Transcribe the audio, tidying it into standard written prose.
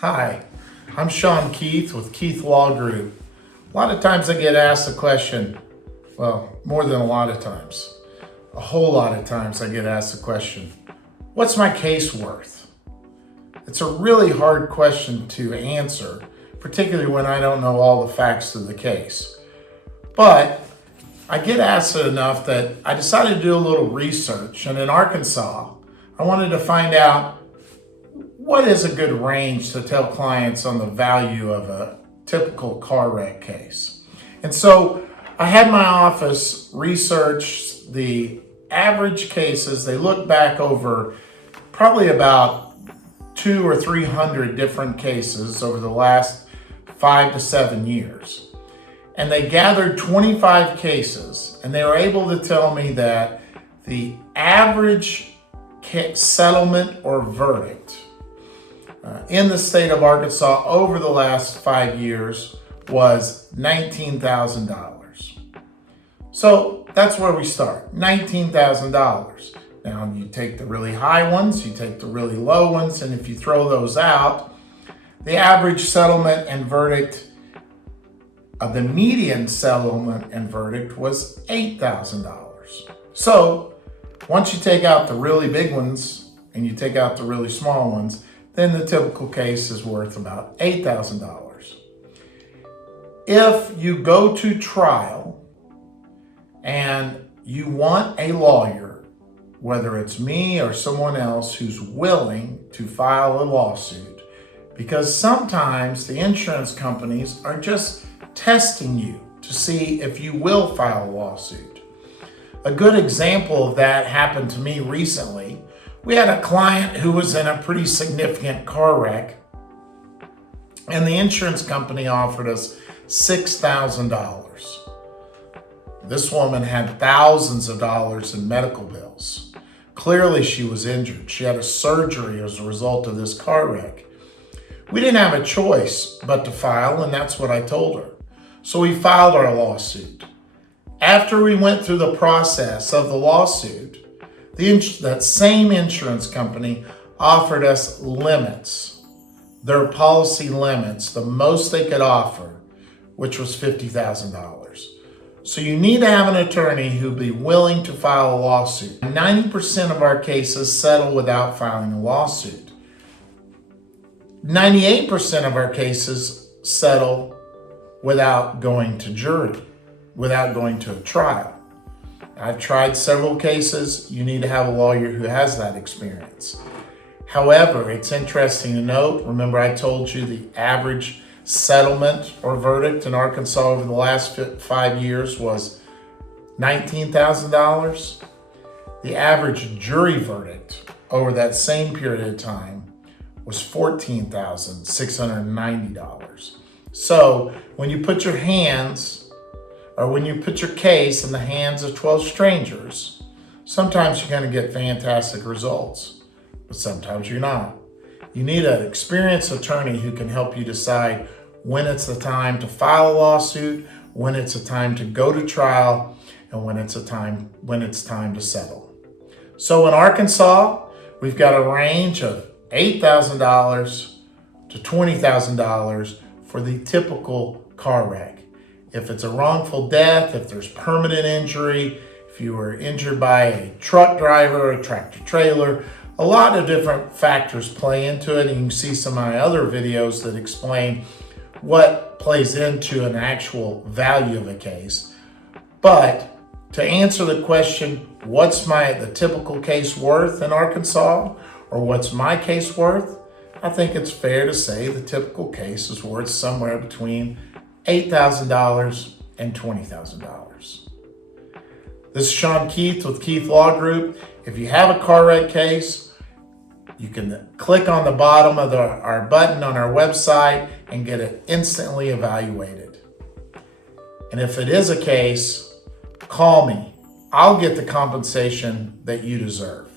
Hi, I'm Sean Keith with Keith Law Group. A lot of times I get asked the question, well, more than a lot of times, a whole lot of times I get asked the question, what's my case worth? It's a really hard question to answer, particularly when I don't know all the facts of the case. But I get asked it enough that I decided to do a little research, and in Arkansas, I wanted to find out what is a good range to tell clients on the value of a typical car wreck case. And so I had my office research the average cases. They look back over probably about 200 or 300 different cases over the last 5 to 7 years. And they gathered 25 cases, and they were able to tell me that the average settlement or verdict in the state of Arkansas over the last 5 years was $19,000. So that's where we start, $19,000. Now you take the really high ones, you take the really low ones, and if you throw those out, the average settlement and verdict of the median settlement and verdict was $8,000. So once you take out the really big ones and you take out the really small ones, then the typical case is worth about $8,000. If you go to trial and you want a lawyer, whether it's me or someone else who's willing to file a lawsuit, because sometimes the insurance companies are just testing you to see if you will file a lawsuit. A good example of that happened to me recently. We had a client who was in a pretty significant car wreck, and the insurance company offered us $6,000. This woman had thousands of dollars in medical bills. Clearly she was injured. She had a surgery as a result of this car wreck. We didn't have a choice but to file, and that's what I told her. So we filed our lawsuit. After we went through the process of the lawsuit, that same insurance company offered us limits, their policy limits, the most they could offer, which was $50,000. So you need to have an attorney who'd be willing to file a lawsuit. 90% of our cases settle without filing a lawsuit. 98% of our cases settle without going to jury, without going to a trial. I've tried several cases. You need to have a lawyer who has that experience. However, it's interesting to note, remember I told you the average settlement or verdict in Arkansas over the last 5 years was $19,000. The average jury verdict over that same period of time was $14,690. So when you put your case in the hands of 12 strangers, sometimes you're going to get fantastic results, but sometimes you're not. You need an experienced attorney who can help you decide when it's the time to file a lawsuit, when it's a time to go to trial, and when it's time to settle. So in Arkansas, we've got a range of $8,000 to $20,000 for the typical car wreck. If it's a wrongful death, if there's permanent injury, if you were injured by a truck driver, a tractor trailer, a lot of different factors play into it. And you can see some of my other videos that explain what plays into an actual value of a case. But to answer the question, what's the typical case worth in Arkansas, or what's my case worth? I think it's fair to say the typical case is worth somewhere between $8,000 and $20,000. This is Sean Keith with Keith Law Group. If you have a car wreck case, you can click on the bottom of our button on our website and get it instantly evaluated. And if it is a case, call me. I'll get the compensation that you deserve.